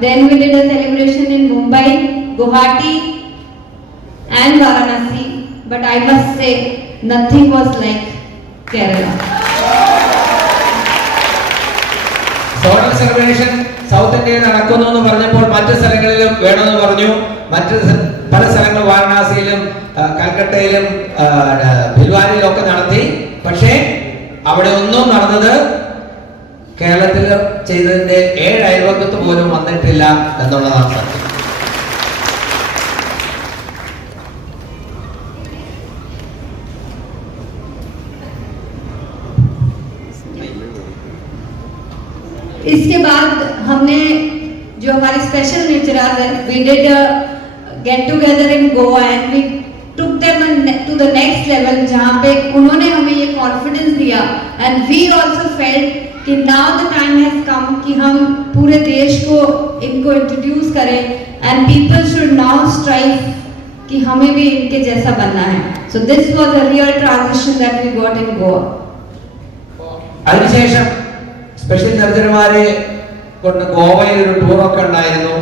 Then we did a celebration in Mumbai, Guwahati and Varanasi. But I must say, nothing was like Kerala. Sonal celebration South India നടക്കുന്നു എന്ന് പറഞ്ഞപ്പോൾ മറ്റു സ്ഥലങ്ങളിലും വേണമെന്ന് പറഞ്ഞു. മറ്റു പല സ്ഥലങ്ങൾ വാരണാസിയിലും കൽക്കട്ടയിലും ഭിൽവാരയിലും ഒക്കെ നടത്തി. പക്ഷേ അവിടെ ഒന്നും നടന്നത് കേരളത്തിൽ ചെയ്തതിന്റെ 7 അയൽവക്കത്ത് പോലും വന്നിട്ടില്ല എന്നുള്ളതാണ് സത്യം. इसके बाद हमने जो हमारे स्पेशल नेचराज है, we did a get together in Goa and we took them to the next level, जहाँ पे उन्होंने हमें ये confidence दिया and we also felt कि now the time has come कि हम पूरे देश को इनको introduce करें and people should now strive कि हमें भी इनके जैसा बनना है. So this was a real transition that we got in Goa. അതിനുശേഷം സ്പെഷ്യൽ സർജന്മാരെ കൊണ്ട് ഗോവയിൽ ഒരു ടൂറൊക്കെ ഉണ്ടായിരുന്നു.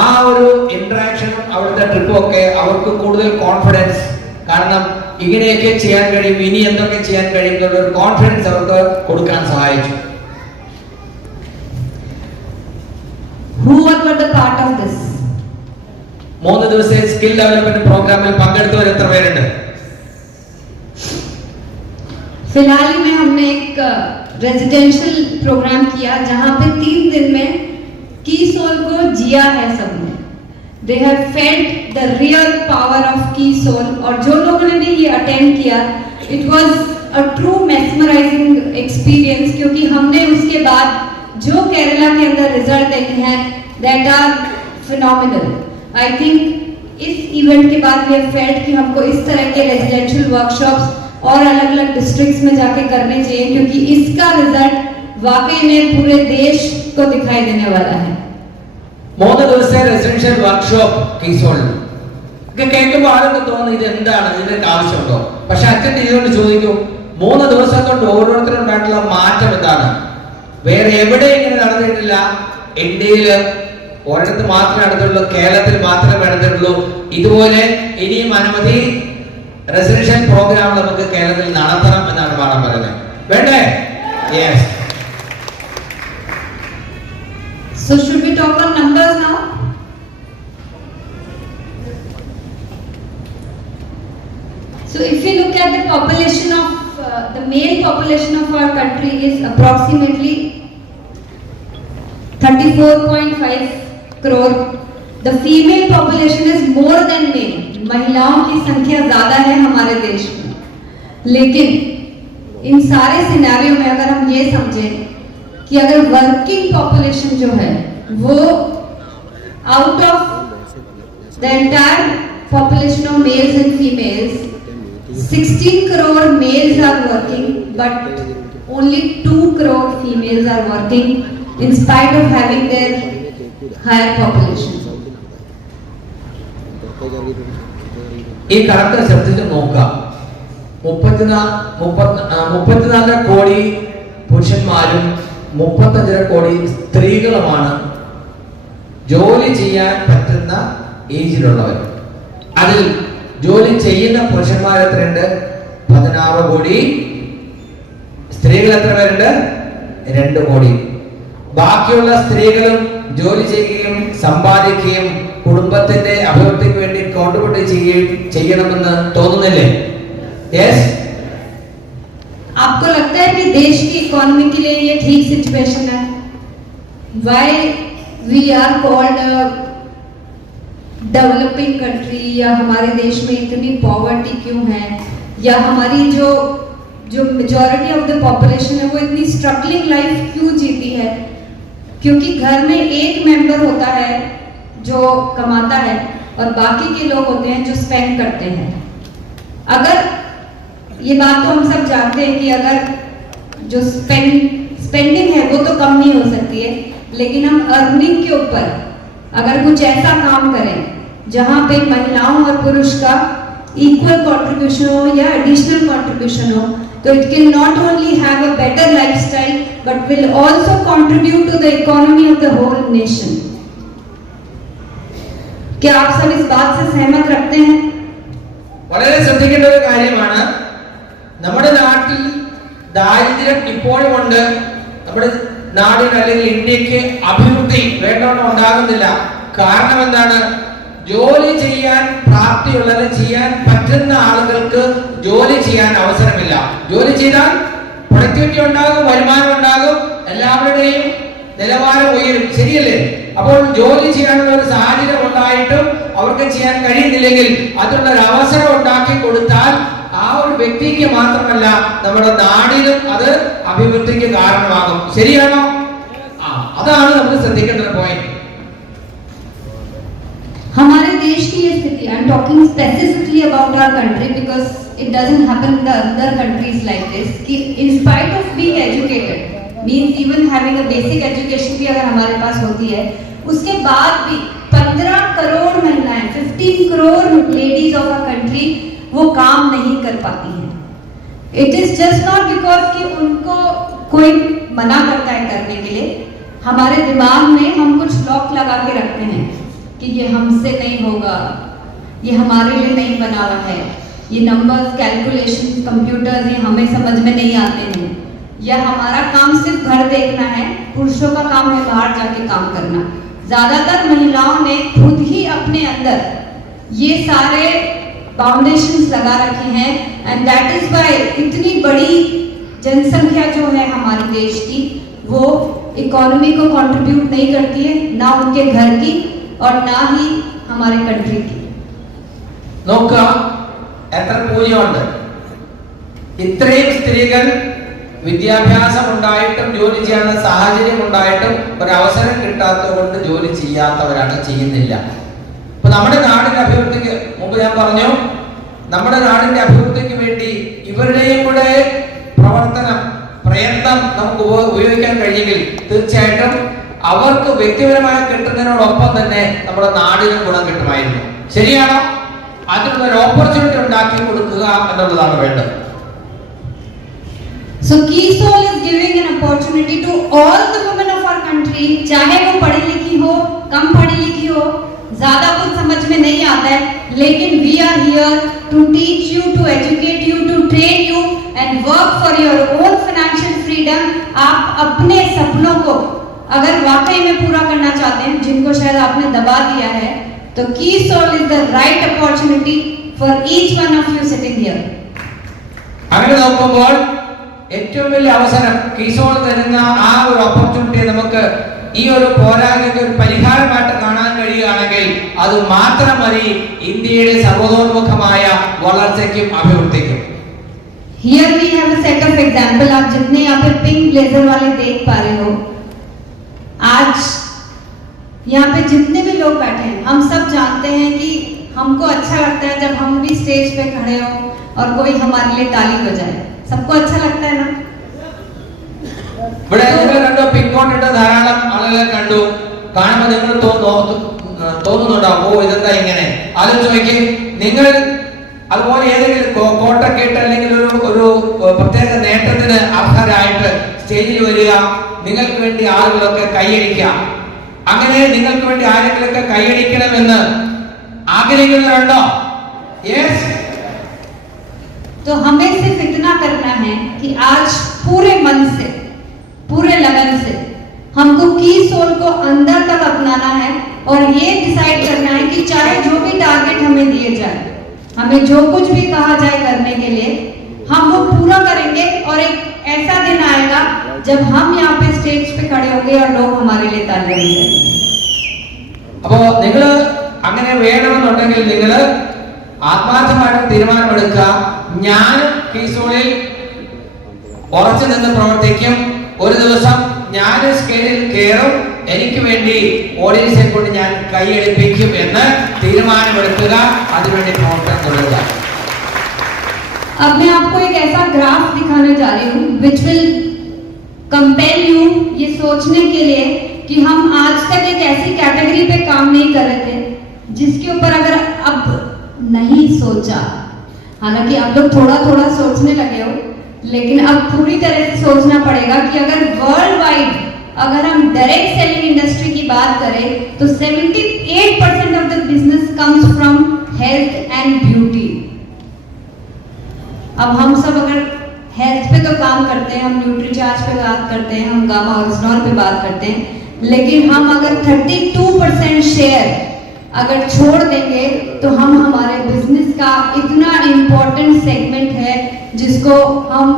ആ ഒരു ഇന്ററാക്ഷനും അവിടുത്തെ ട്രിപ്പും ഒക്കെ അവർക്ക് കൂടുതൽ കോൺഫിഡൻസ്, കാരണം ഇങ്ങനെയൊക്കെ ചെയ്യാൻ കഴിയും, ഇനി എന്തൊക്കെ ചെയ്യാൻ കഴിയും എന്നുള്ള ഒരു കോൺഫിഡൻസ് അവർക്ക് കൊടുക്കാൻ സഹായിച്ചു. Who all were the part of this? 3 ദിവസത്തെ സ്കിൽ ഡെവലപ്മെന്റ് പ്രോഗ്രാമിൽ പങ്കെടുത്തവർ എത്ര പേരുണ്ട്? फिलहाल में हमने एक रेजिडेंशियल प्रोग्राम किया जहां पे 3 दिन में की सोल को जिया है सबने. They have felt the real power of की सोल. और जो लोगों ने ये अटेंड किया, it was a true mesmerising experience, क्योंकि हमने उसके बाद जो केरला के अंदर रिजल्ट देखे हैं that are phenomenal. I think इस इवेंट के बाद वी हैव फेल्ट कि हमको इस तरह के रेजिडेंशियल वर्कशॉप्स और अलग-अलग डिस्ट्रिक्ट्स में जाके करने चाहिए, क्योंकि इसका रिजल्ट वाकई में पूरे देश को दिखाई देने वाला है. 3 ദിവസത്തെ റെസിഡൻഷ്യൽ വർക്ക്ഷോപ്പ് കീസോൾ കേൾക്കുമ്പോൾ ആൾക്ക് തോന്നുന്നു ഇത് എന്താണ്, ഇതിന്റെ ആവശ്യമുണ്ടോ? പക്ഷെ അച്ഛൻ ഇതിനോട് ചോദിക്കും, 3 ദിവസം കൊണ്ട് ഓരോരുത്തരും ഉണ്ടായിട്ടുള്ള മാറ്റം എന്താണ്? വേറെ എവിടെ ഇങ്ങനെ നടന്നിട്ടില്ല. ഇന്ത്യയിൽ ഒരിടത്ത് മാത്രമേ നടന്നിട്ടുള്ളൂ, കേരളത്തിൽ മാത്രമേ നടന്നിട്ടുള്ളൂ. ഇതുപോലെ ഇനിയും അനവധി റെസിഡൻഷ്യൽ പ്രോഗ്രാം നമുക്ക് കേരളത്തിൽ നടത്തണം എന്നാണ് പാഠം പറയുന്നത്. വേണ്ടേ? Yes. So should we talk on numbers now? So if we look at the population of the male population of our country is approximately 34.5 crore. The female population is more than male. महिलाओं की संख्या ज्यादा है हमारे देश में. लेकिन इन सारे सिनेरियो में अगर हम ये समझें कि अगर वर्किंग पॉपुलेशन जो है वो out of the entire population of males and females, 16 crore males are working but only 2 crore females are working in spite of having their higher population. ഈ കണക്ക് ശ്രദ്ധിച്ച് നോക്കാം. 34 കോടി പുരുഷന്മാരും 35 കോടി സ്ത്രീകളുമാണ് ജോലി ചെയ്യാൻ പറ്റുന്ന ഏജിലുള്ളവർ. അതിൽ ജോലി ചെയ്യുന്ന പുരുഷന്മാർ എത്രയുണ്ട്? 16 കോടി. സ്ത്രീകൾ എത്ര പേരുണ്ട്? 2 കോടി. ബാക്കിയുള്ള സ്ത്രീകളും ജോലി ചെയ്യുകയും സമ്പാദിക്കുകയും കുടുംബത്തിന്റെ അഭിവൃദ്ധിക്ക് വേണ്ടി കോൺട്രിബ്യൂട്ട് ചെയ്യണമെന്ന് തോന്നുന്നില്ലേ? യെസ്. आपको लगता है कि देश की इकोनॉमी के लिए ये ठीक सिचुएशन है? Why we are called a developing country, या हमारे देश में इतनी पॉवर्टी क्यों है, या हमारी जो मेजॉरिटी ऑफ द पॉपुलेशन है वो इतनी स्ट्रगलिंग लाइफ क्यों जीती है? क्योंकि घर में एक मेंबर होता है जो कमाता है और बाकी के लोग होते हैं जो स्पेंड करते हैं. अगर ये बात तो हम सब जानते हैं कि अगर जो स्पेंडिंग है वो तो कम नहीं हो सकती है, लेकिन हम अर्निंग के ऊपर अगर कुछ ऐसा काम करें जहां पे महिलाओं और पुरुष का इक्वल कंट्रीब्यूशन हो या एडिशनल कंट्रीब्यूशन हो, तो it can not only have a better lifestyle but will also contribute to the economy of the whole nation. क्या आप सब इस बात से सहमत रखते हैं? വളരെ ശ്രദ്ധിക്കേണ്ട ഒരു കാര്യമാണ്. നമ്മുടെ നാട്ടിൽ ദാരിദ്ര്യം ഇപ്പോഴും ഉണ്ട്. നമ്മുടെ നാടിന് അല്ലെങ്കിൽ ഇന്ത്യക്ക് അഭിവൃദ്ധി വേണ്ടവണ്ണം ഉണ്ടാകുന്നില്ല. കാരണം എന്താണ്? ജോലി ചെയ്യാൻ പ്രാപ്തിയുള്ള ചെയ്യാൻ പറ്റുന്ന ആളുകൾക്ക് ജോലി ചെയ്യാൻ അവസരമില്ല. ജോലി ചെയ്താൽ പ്രൊഡക്ടിവിറ്റി ഉണ്ടാകും, വരുമാനം ഉണ്ടാകും, എല്ലാവരുടെയും നിലവാരം ഉയരും. ശരിയല്ലേ? അപ്പോൾ ജോലി ചെയ്യാനുള്ള ഒരു സാഹചര്യം ഉണ്ടായിട്ടും അവർക്ക് ചെയ്യാൻ കഴിയുന്നില്ലെങ്കിൽ അതിനുള്ള ഒരു അവസരം ഉണ്ടാക്കി കൊടുത്താൽ ആ ഒരു വ്യക്തിക്ക് മാത്രമല്ല നമ്മുടെ നാടിനും അത് അഭിവൃദ്ധിക്ക് കാരണമാകും. ശരിയാണോ? അതാണ് നമ്മൾ ശ്രദ്ധിക്കേണ്ട ഒരു പോയിന്റ്. हमारे देश की ये स्थिति, I am talking specifically about our country because it doesn't happen in the other countries like this, कि in spite of being educated, means even having a basic education भी अगर हमारे पास होती है, उसके बाद भी 15 करोड़ महिलाएं, 15 crore ladies of our country वो काम नहीं कर पाती हैं. It is just not because कि उनको कोई मना करता है करने के लिए. हमारे दिमाग में हम कुछ लॉक लगा के रखते हैं कि ये हमसे नहीं होगा, ये हमारे लिए नहीं बना हुआ है, ये नंबर्स, कैलकुलेशन, कंप्यूटर्स ये हमें समझ में नहीं आते हैं, या हमारा काम सिर्फ घर देखना है, पुरुषों का काम है बाहर जाके काम करना. ज्यादातर महिलाओं ने खुद ही अपने अंदर ये सारे फाउंडेशंस लगा रखे हैं, एंड दैट इज व्हाई इतनी बड़ी जनसंख्या जो है हमारे देश की वो इकोनॉमी को कंट्रीब्यूट नहीं करती है, ना उनके घर की और ना ही हमारे कंट्री की. നോക്കുക എത്ര പൂജ്യമുണ്ട്. ഇത്രയും സ്ത്രീകൾ വിദ്യാഭ്യാസം ഉണ്ടായിട്ടും ജോലി ചെയ്യാനുള്ള സാഹചര്യം ഉണ്ടായിട്ടും ഒരു അവസരം കിട്ടാത്തത് കൊണ്ട് ജോലി ചെയ്യാത്തവരാണ്, ചെയ്യുന്നില്ല. ഇപ്പൊ നമ്മുടെ നാടിന്റെ അഭിവൃദ്ധിക്ക് മുമ്പ് ഞാൻ പറഞ്ഞു, നമ്മുടെ നാടിന്റെ അഭിവൃദ്ധിക്ക് വേണ്ടി ഇവരുടെയും കൂടെ പ്രയത്നം നമുക്ക് ഉപയോഗിക്കാൻ കഴിയെങ്കിൽ തീർച്ചയായിട്ടും അവർക്ക് വ്യക്തിപരമായി കിട്ടുന്നതിനോടൊപ്പം തന്നെ നമ്മുടെ നാടിനും ഗുണം കിട്ടുമായിരുന്നു. ശരിയാണോ? അതിനുള്ള ഒരു ഓപ്പർച്യൂണിറ്റി ഉണ്ടാക്കി കൊടുക്കുക എന്നുള്ളതാണ് വേണ്ടത്. So KeySol is giving an opportunity to all the women of our country, चाहे वो पढ़ी लिखी हो, कम पढ़ी लिखी हो, ज्यादा कुछ समझ में नहीं आता है, लेकिन we are here to teach you, to educate you, to train you and work for your own financial freedom. आप अपने सपनों को अगर वाकई में पूरा करना चाहते हैं, जिनको शायद आपने दबा दिया है, तो KeySol is the right opportunity for each one of you sitting here. അങ്ങനെ നോക്കുമ്പോൾ ഏറ്റവും വലിയ അവസരം KeySol തരുന്ന ആ ഒരു ഓപ്പർച്യൂണിറ്റി നമുക്ക് ഈ ഒരു പോരായ്മയ്ക്ക് ഒരു പരിഹാരമായിട്ട് കാണാൻ കഴിയുകയാണെങ്കിൽ അത് മാത്രം മതി ഇന്ത്യയുടെ സർവതോന്മുഖമായ വളർച്ചയ്ക്കും അഭിവൃദ്ധിക്കും. Here we have a set of example. आप जितने यहाँ पे पिंक ब्लेजर वाले देख पा रहे हो, आज यहाँ पे जितने भी लोग बैठे हैं, हम सब जानते हैं कि हमको अच्छा लगता है जब हम भी स्टेज पे खड़े हो और कोई हमारे लिए ताली बजाए. सबको अच्छा लगता है ना? ഇവിടെ നിങ്ങൾ കണ്ടോ, പിങ്കോട്ടിട്ട ധാരാളം ആളുകളെ കണ്ടു. കാണുമ്പോൾ നിങ്ങൾ തോന്നുന്നുണ്ടാവും, ഓ ഇതെന്താ ഇങ്ങനെ. ആലോചിച്ച് നോക്കി, നിങ്ങൾ അതുപോലെ ഏതെങ്കിലും കോട്ടൊക്കെ ഇട്ട് അല്ലെങ്കിൽ ഒരു പ്രത്യേക നേട്ടത്തിന് അർഹരായിട്ട് സ്റ്റേജിൽ വരിക, നിങ്ങൾക്ക് വേണ്ടി ആളുകളൊക്കെ കൈയടിക്കുക. അങ്ങനെ നിങ്ങൾക്ക് വേണ്ടി ആരെങ്കിലൊക്കെ കൈയടിക്കണമെന്ന് ആഗ്രഹിക്കുന്നവരുണ്ടോ? യെസ്. तो हमें सिर्फ इतना करना है कि आज पूरे मन से, पूरे लगन से हमको KeySol को अंदर तक अपनाना है और ये डिसाइड करना है कि चाहे जो भी टारगेट हमें दिए जाए, हमें जो कुछ भी कहा जाए करने के लिए, हम वो पूरा करेंगे. और एक ऐसा दिन आएगा जब हम यहाँ पे स्टेज पे खड़े होंगे और लोग हमारे लिए तालियां बजाएंगे. അപ്പോ നിങ്ങൾ അങ്ങനെ വേണമെന്നുണ്ടെങ്കിൽ നിങ്ങൾ ആത്മാർത്ഥമായിട്ട് തീരുമാനമെടുക്കുക. ഞാനും KeySolൽ ഉറച്ചു നിന്ന് പ്രവർത്തിക്കും. ഒരു ദിവസം ഞാൻ സ്കെയിലിൽ കയറും, എനിക്ക് വേണ്ടി ഓഡിയൻസിനെ കൊണ്ട് ഞാൻ കൈയടിപ്പിക്കും എന്ന് തീരുമാനമെടുക്കുക. അതിനുവേണ്ടി പ്രവർത്തനം തുടരുക. अब मैं आपको एक ऐसा ग्राफ दिखाने जा रही हूँ which will compel you ये सोचने के लिए कि हम आज तक एक ऐसी कैटेगरी पे काम नहीं कर रहे थे जिसके ऊपर अगर अब नहीं सोचा, हालांकि आप लोग थोड़ा थोड़ा सोचने लगे हो, लेकिन अब पूरी तरह से सोचना पड़ेगा कि अगर वर्ल्ड वाइड अगर हम डायरेक्ट सेलिंग इंडस्ट्री की बात करें तो 78% of the business comes from health and beauty. अब हम सब अगर हेल्थ पे तो काम करते हैं, हम न्यूट्रीचार्ज पे बात करते हैं, हम गामा ओरिजिनॉल पे बात करते हैं, लेकिन हम अगर 32% शेयर अगर छोड़ देंगे तो हम हमारे बिजनेस का इतना इम्पोर्टेंट सेगमेंट है जिसको हम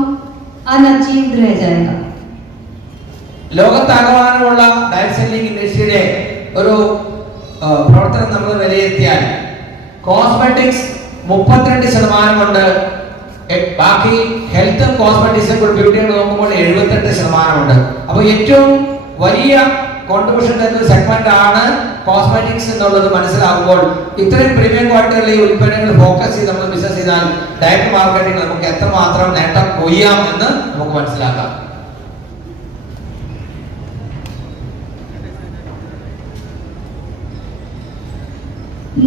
अनअचीव्ड रह जाएगा। ലോകത്താകമാനമുള്ള ഡയറക്ട് സെല്ലിംഗ് ഇൻഡസ്ട്രിയുടെ ഒരു പ്രവർത്തനം നമ്മൾ വിലയിരുത്തിയാൽ കോസ്മെറ്റിക്സ് 32% ബാക്കി ഹെൽത്ത് കോസ്മെറ്റിക്സും ബ്യൂട്ടിയും നോക്കുമ്പോൾ 78%. അപ്പോൾ ഏറ്റവും വലിയ കോൺട്രിബ്യൂഷൻ തരുന്ന സെഗ്മെന്റ് ആണ് കോസ്മെറ്റിക്സ് എന്നുള്ളത് മനസ്സിലാകുമ്പോൾ ഇത്രയും പ്രീമിയം ക്വാളിറ്റിയുള്ള ഈ ഉൽപ്പന്നങ്ങൾ ഫോക്കസ് ചെയ്ത് നമ്മൾ ബിസിനസ് ചെയ്താൽ ഡയറക്ട് മാർക്കറ്റിംഗ് നമുക്ക് എത്രമാത്രം നേട്ടം കൊയ്യാം എന്ന് നമുക്ക് മനസ്സിലാക്കാം.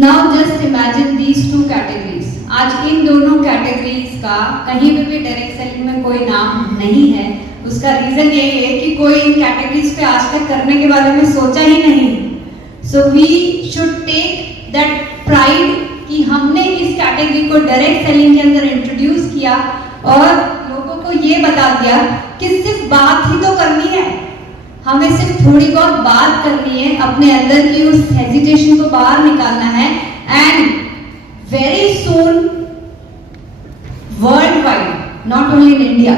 Now just imagine these two categories. आज इन दोनों कैटेगरीज का कहीं भी डायरेक्ट सेलिंग में कोई नाम नहीं है। उसका रीजन ये है कि कोई इन कैटेगरीज पे आज तक करने के बारे में सोचा ही नहीं। So we should take that pride कि हमने इस कैटेगरी को डायरेक्ट सेलिंग के अंदर इंट्रोड्यूस किया और लोगों को ये बता दिया कि सिर्फ बात ही तो करनी है, हमें सिर्फ थोड़ी बहुत बात करनी है, अपने अंदर की उस हेजिटेशन को बाहर निकालना है and very soon world wide, not only in India,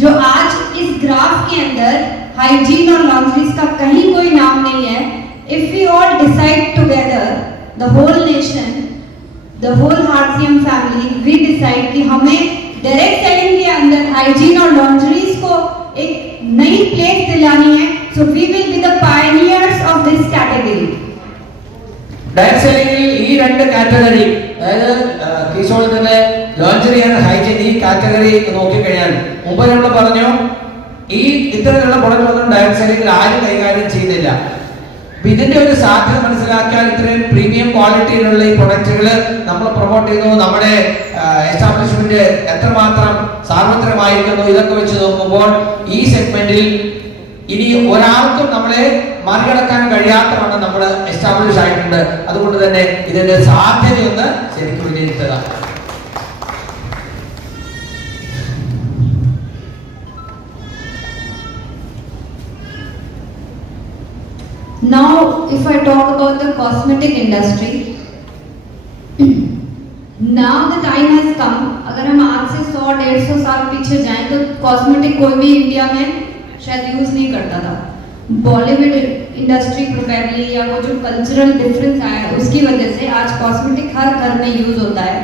जो आज इस ग्राफ के अंदर हाइजीन और लॉन्ड्रीज का कहीं कोई नाम नहीं है, if we all decide together, the whole nation, the whole हार्सियम फैमिली, वी डिसाइड कि हमें डायरेक्ट सेलिंग के अंदर हाइजीन और लॉन्ड्रीज को एक नई प्लेस दिलानी है, so we will be the pioneers of this category. Direct സെല്ലിംഗിൽ ഈ രണ്ട് കാറ്റഗറി, അതായത് കീസോളിൽ തന്നെ ലോഞ്ചറി ആൻഡ് ഹൈജീൻ, ഈ കാറ്റഗറി നോക്കിക്കഴിഞ്ഞാൽ മുമ്പ് നമ്മൾ പറഞ്ഞു ഈ ഇത്തരത്തിലുള്ള പ്രൊഡക്റ്റ് ഡയറക്ട് സെല്ലിംഗിൽ ആരും കൈകാര്യം ചെയ്യുന്നില്ല. ഇതിന്റെ ഒരു സാധ്യത മനസ്സിലാക്കിയാൽ ഇത്രയും പ്രീമിയം ക്വാളിറ്റിയിലുള്ള ഈ പ്രൊഡക്റ്റുകൾ നമ്മൾ പ്രൊമോട്ട് ചെയ്യുന്നു, നമ്മുടെ എസ്റ്റാബ്ലിഷ്മെന്റ് എത്രമാത്രം സാർവത്രികമായിരിക്കുന്നു, ഇതൊക്കെ വെച്ച് നോക്കുമ്പോൾ ഈ സെഗ്മെന്റിൽ ഇനി ഒരാൾക്കും നമ്മളെ മറികടക്കാൻ കഴിയാത്തവണ്ണം നമ്മൾ എസ്റ്റാബ്ലിഷ് ആയിട്ടുണ്ട്. അതുകൊണ്ട് തന്നെ ഇതിന്റെ സാധ്യതയൊന്ന് ശരിക്കും വിലയിരുത്തുക. Now, if I talk about the cosmetic industry, now the time has come. अगर हम आज से 100-150 साल पीछे जाएं तो कॉस्मेटिक कोई भी इंडिया में शायद यूज नहीं करता था. बॉलीवुड इंडस्ट्री प्रोबेबली या वो जो कल्चरल डिफरेंस आया है उसकी वजह से आज कॉस्मेटिक हर घर में यूज होता है.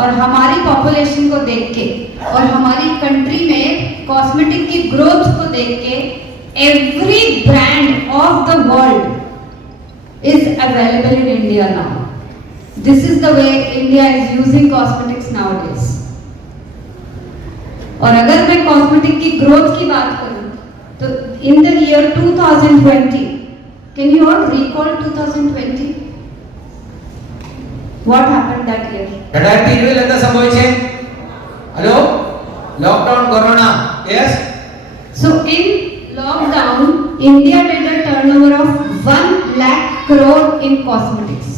और हमारी पॉपुलेशन को देख के और हमारी कंट्री में कॉस्मेटिक की ग्रोथ को देख के every brand of the world is available in India now. This is the way India is using cosmetics nowadays. और अगर मैं कॉस्मेटिक की ग्रोथ की बात करूं तो in the year 2020, can you all recall 2020? What happened that year? 2020 എന്താ സംഭവിച്ചേ? Hello, lockdown, corona. Yes. So in lockdown, India did a turnover of 1 lakh crore in cosmetics.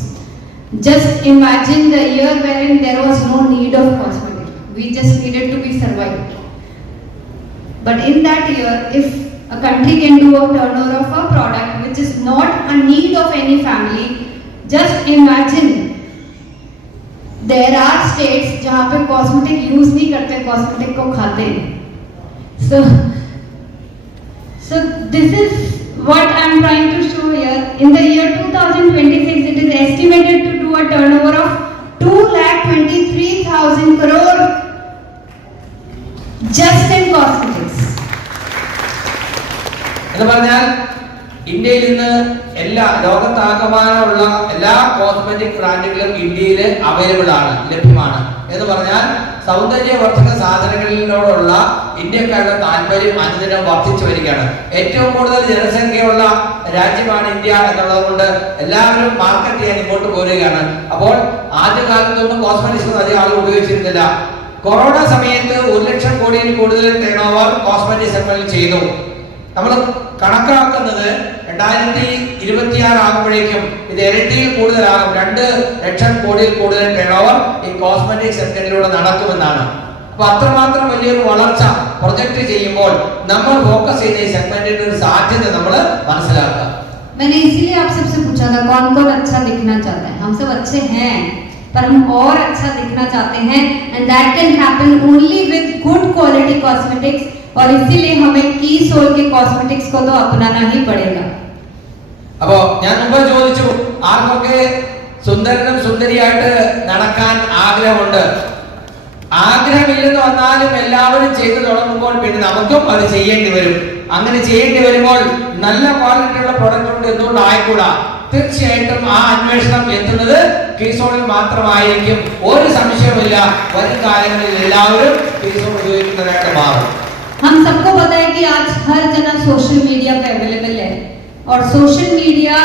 Just imagine the year wherein there was no need of cosmetics. We just needed to be survived. But in that year, if a country can do a turnover of a product which is not a need of any family, just imagine. There are states जहाँ पे cosmetic use नहीं करते, cosmetic को खाते हैं. So this is what I am trying to show here. In the year 2026, it is estimated to do a turnover of 2,23,000 crore just in cosmetics. എന്ന് പറഞ്ഞാൽ ഇന്ത്യയിൽ ഇന്ന് എല്ലാ ലോകത്താകമാനമുള്ള എല്ലാ കോസ്മെറ്റിക് ബ്രാൻഡുകളും ഇന്ത്യയിൽ അവൈലബിൾ ആണ്, ലഭ്യമാണ്. എന്ന് പറഞ്ഞാൽ സൗന്ദര്യവർദ്ധക സാധനങ്ങളിലോടുള്ള ഇന്ത്യക്കാരുടെ താല്പര്യം അനുദിനം വർദ്ധിച്ചു വരികയാണ്. ഏറ്റവും കൂടുതൽ ജനസംഖ്യയുള്ള രാജ്യമാണ് ഇന്ത്യ എന്നുള്ളത് കൊണ്ട് എല്ലാവരും മാർക്കറ്റ് ചെയ്യാൻ ഇങ്ങോട്ട് പോരുകയാണ്. അപ്പോൾ ആദ്യകാലത്തൊന്നും കോസ്മെറ്റിക്സ് അധികം ആളുകൾ ഉപയോഗിച്ചിരുന്നില്ല. കൊറോണ സമയത്ത് 1 ലക്ഷം കോടിയിൽ കൂടുതൽ ടേൺ ഓവർ കോസ്മെറ്റിക് സെഗ്മെന്റിൽ ചെയ്തു. നമ്മൾ കണക്കാക്കുന്നത് 2026 ആകുമ്പോഴേക്കും ഇത് ഇരട്ടിയിൽ കൂടുതലാകും. 2 ലക്ഷം കോടിയിൽ കൂടുതൽ ടേൺ ഓവർ ഈ കോസ്മെറ്റിക് സെഗ്മെന്റിലൂടെ നടക്കുമെന്നാണ്. അപ്പൊ അത്രമാത്രം വലിയൊരു വളർച്ച പ്രൊജക്ട് ചെയ്യുമ്പോൾ നമ്മൾ ഫോക്കസ് ചെയ്യുന്ന ഈ സെഗ്മെന്റിന്റെ ഒരു സാധ്യത നമ്മൾ മനസ്സിലാക്കുക. मैंने इसीलिए आप सबसे पूछा था कौन कौन अच्छा दिखना चाहता है. हम सब अच्छे हैं पर हम और अच्छा दिखना चाहते हैं and that can happen only with good quality cosmetics और इसीलिए हमें की सोल के कॉस्मेटिक्स को तो अपनाना ही पड़ेगा. അപ്പോ ഞാൻ മുമ്പ് ചോദിച്ചു ആർക്കൊക്കെ സുന്ദരനും സുന്ദരിയായിട്ട് നടക്കാൻ ആഗ്രഹമുണ്ട്. ആഗ്രഹമില്ലെന്ന് വന്നാലും എല്ലാവരും ചെയ്തു തുടങ്ങുമ്പോൾ പിന്നെ നമുക്കും അത് ചെയ്യേണ്ടി വരും. അങ്ങനെ ചെയ്യേണ്ടി വരുമ്പോൾ നല്ല ക്വാളിറ്റിയുള്ള പ്രൊഡക്റ്റ് കൊണ്ട് എന്തുകൊണ്ട് ആയിക്കൂടാ? തീർച്ചയായിട്ടും ആ അന്വേഷണം എത്തുന്നത് കീസോണിൽ മാത്രമായിരിക്കും. ഒരു സംശയവുമില്ല, വരും കാലങ്ങളിൽ എല്ലാവരും കീസോൺ ഉപയോഗിക്കുന്നവരായിട്ട് മാറും. हम सबको पता है कि आज हर जना सोशल मीडिया पे अवेलेबल है और सोशल मीडिया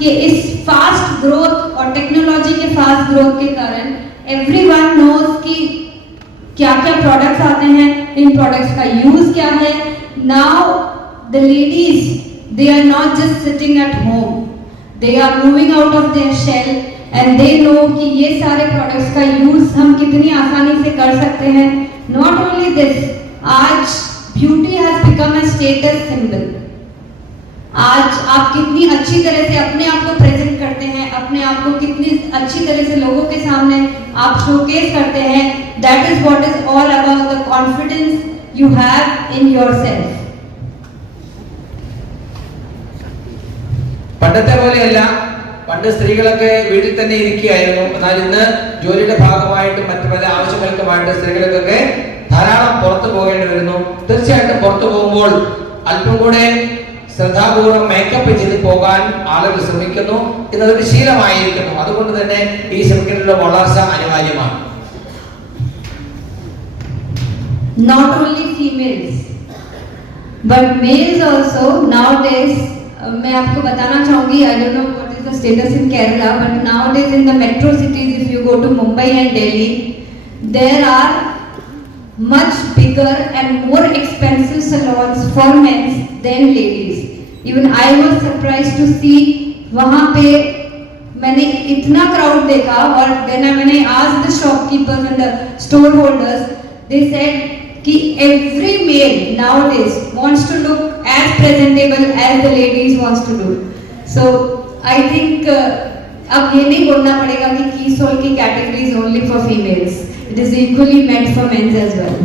के इस फास्ट ग्रोथ और टेक्नोलॉजी के फास्ट ग्रोथ के कारण एवरीवन नोज कि क्या क्या प्रोडक्ट्स आते हैं, इन प्रोडक्ट्स का यूज क्या है. Now the ladies they are not just sitting at home, they are moving out of their shell and they know कि ये सारे प्रोडक्ट्स का यूज हम कितनी आसानी से कर सकते हैं. नॉट ओनली दिस, आज beauty has become a status symbol. आज आप कितनी अच्छी तरह से अपने आप को प्रेजेंट करते हैं, अपने आप को कितनी अच्छी तरह से लोगों के सामने आप शोकेस करते हैं. That is what is all about the confidence you have in yourself. പണ്ടത്തെ പോലെയല്ല, പണ്ട് സ്ത്രീകളൊക്കെ വീട്ടിൽ തന്നെ ഇരിക്കുകയായിരുന്നു. എന്നാൽ ഇന്ന് ജോലിയുടെ ഭാഗമായിട്ടും മറ്റു പല ആവശ്യങ്ങൾക്കുമായിട്ട് സ്ത്രീകൾക്കൊക്കെ ധാരാളം പുറത്തു പോകേണ്ടി വരുന്നു. തീർച്ചയായിട്ടും പുറത്തു പോകുമ്പോൾ അല്പം കൂടെ ശ്രദ്ധാപൂർവ്വം മേക്കപ്പ് ചെയ്ത് പോകാൻ ആളുകൾ ശ്രമിക്കുന്നു. ഇതൊരു ശീലമായിരിക്കുന്നു. അതുകൊണ്ട് തന്നെ ഈ സെഗ്മെന്റിലുള്ള വളർച്ച അനിവാര്യമാണ്. Not only females but males also nowadays. मैं आपको बताना चाहूंगी, I don't know what is the status in Kerala, but nowadays in the metro cities, if you go to Mumbai and Delhi, there are much bigger and more expensive salons for men than ladies. Even I was surprised to see वहाँ पे मैंने इतना crowd देखा और then मैंने asked the shopkeepers and the store holders, they said कि every male nowadays wants to look as presentable as the ladies wants to do. So I think अब ये नहीं बोलना पड़ेगा कि कीसोल की category is only for females. It is equally meant for men as well.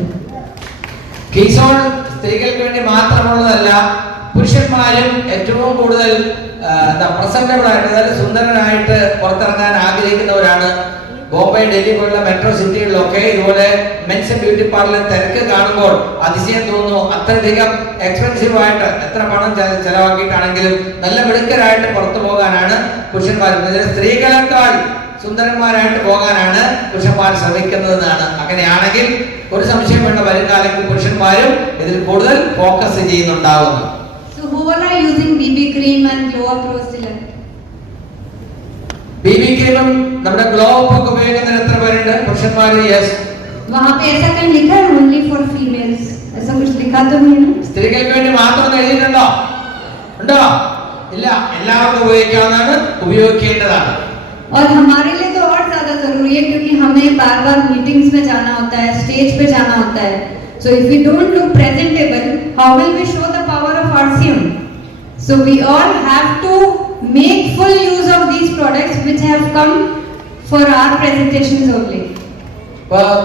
കീസോൾ സ്ത്രീകൾക്ക് വേണ്ടി മാത്രമുള്ളതല്ല, പുരുഷന്മാരും ഏറ്റവും കൂടുതൽ പ്രസന്റബിൾ ആയിട്ട്, അതായത് സുന്ദരനായിട്ട് പുറത്തിറങ്ങാൻ ആഗ്രഹിക്കുന്നവരാണ്. ബോംബെ, ഡൽഹി പോലുള്ള മെട്രോ സിറ്റികളിലൊക്കെ ഇതുപോലെ മെൻസ് ബ്യൂട്ടി പാർലർ തിരക്ക് കാണുമ്പോൾ അതിശയം തോന്നുന്നു. അത്രയധികം എക്സ്പെൻസീവ് ആയിട്ട് എത്ര പണം ചെലവാക്കിയിട്ടാണെങ്കിലും നല്ല മിടുക്കരായിട്ട് പുറത്തു പോകാനാണ് പുരുഷന്മാർ. സ്ത്രീകളെക്കാൾ സുന്ദരന്മാരായിട്ട് പോകാനാണ് പുരുഷന്മാർ ശ്രമിക്കുന്നതെന്നാണ്. അങ്ങനെയാണെങ്കിൽ ഒരു സംശയം വേണ്ട, വരും കാലങ്ങളിൽ പുരുഷന്മാരും ഇതിൽ കൂടുതൽ focus ചെയ്യുന്നുണ്ടാവുന്നു. So who are using BB cream and glow up rose serum? BB ക്രീമും നമ്മുടെ ഗ്ലോ അപ്പ് ഒക്കെ ഉപയോഗിക്കുന്ന എത്ര പേരുണ്ട്? പുരുഷന്മാർ? യെസ്. वहाँ पे ऐसा कहीं लिखा है only for females? ऐसा कुछ लिखा तो नहीं है? സ്ത്രീകൾക്ക് വേണ്ടി മാത്രം എഴുതിയിട്ടുണ്ടോ? ഉണ്ടോ? ഇല്ല, എല്ലാവർക്കും ഉപയോഗിക്കാവുന്നതാണ്, ഉപയോഗിക്കേണ്ടതാണ്. और हमारे लिए तो और ज्यादा जरूरी है क्योंकि हमें बार-बार मीटिंग्स में जाना होता है, स्टेज पे जाना होता है. So if we don't look presentable, how will we show the power of RCM? So we all have to make full use of these products which have come for our presentations only.